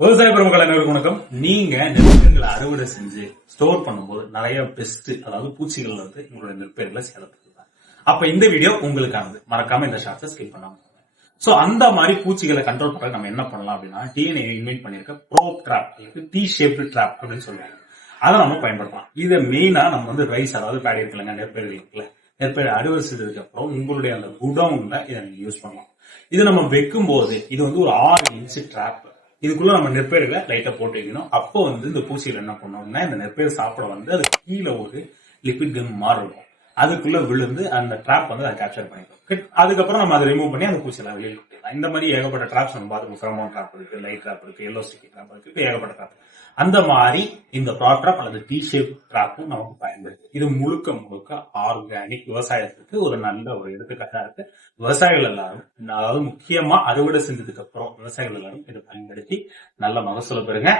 விவசாய பெருமக்கள் அனைவருக்கும் வணக்கம். நீங்க நெற்பயிர்களை அறுவடை செஞ்சு ஸ்டோர் பண்ணும்போது நிறைய பெஸ்ட், அதாவது பூச்சிகள் வந்து உங்களுடைய நெற்பயிர்களை சேதப்படுத்துது. அப்ப இந்த வீடியோ உங்களுக்கானது. மறக்காம இந்த ஷார்ட்ஸை ஸ்கிப் பண்ணாம. சோ அந்த மாதிரி பூச்சிகளை கண்ட்ரோல் பண்ண நம்ம என்ன பண்ணலாம் அப்படின்னா, டிஎன்ஏ இன்வைட் பண்ணிருக்க probe drop, D shaped drop அப்படின்னு சொல்லுவாங்க. அதை நம்ம பயன்படுத்தலாம். இதை மெயினா நம்ம வந்து ரைஸ், அதாவது பேடி இருக்கலங்க, நெற்பயிர்கள் இருக்குல்ல, நெற்பயிர் அறுவடை செய்ததுக்கு அப்புறம் உங்களுடைய அந்த குடவுன்ல இதை நீங்க யூஸ் பண்ணலாம். இது நம்ம வைக்கும் போது இது வந்து ஒரு 6 இன்ச் ட்ராப். இதுக்குள்ள நம்ம நெற்பயிர்களை லைட்டா போட்டு வைக்கணும். அப்போ வந்து இந்த பூச்சிகள் என்ன பண்ணோம்னா, இந்த நெற்பயிர் சாப்பிட வந்து அது கீழே ஒரு லிபிட் கன் மாதிரி இருக்கும், அதுக்குள்ள விழுந்து அந்த ட்ராப் வந்து அதை கேப்சர் பண்ணிடும். அதுக்கப்புறம் நம்ம அதை ரிமூவ் பண்ணி அந்த பூச்சி எல்லாம் வெளியில் விட்டுலாம். இந்த மாதிரி ஏகப்பட்ட ட்ராப்ஸ் நம்ம பார்த்துக்கோம். ஃபெரோமோன் ட்ராப் இருக்கு, லைட் ட்ராப் இருக்கு, எல்லோ ஸ்டிக்கி ட்ராப் இருக்கு, ஏகப்பட்ட ட்ராப். அந்த மாதிரி இந்த ப்ராப் ட்ராப் அல்லது டி ஷேப் ட்ராப்பும் நமக்கு பயன்படுது. இது முழுக்க முழுக்க ஆர்கானிக் விவசாயத்துக்கு ஒரு நல்ல ஒரு எடுத்துக்காட்டா இருக்கு. விவசாயிகள் எல்லாரும், அதாவது முக்கியமா அறுவடை செஞ்சதுக்கு அப்புறம் விவசாயிகள் எல்லாரும் இதை பயன்படுத்தி நல்ல மகசூலை பெறுங்க.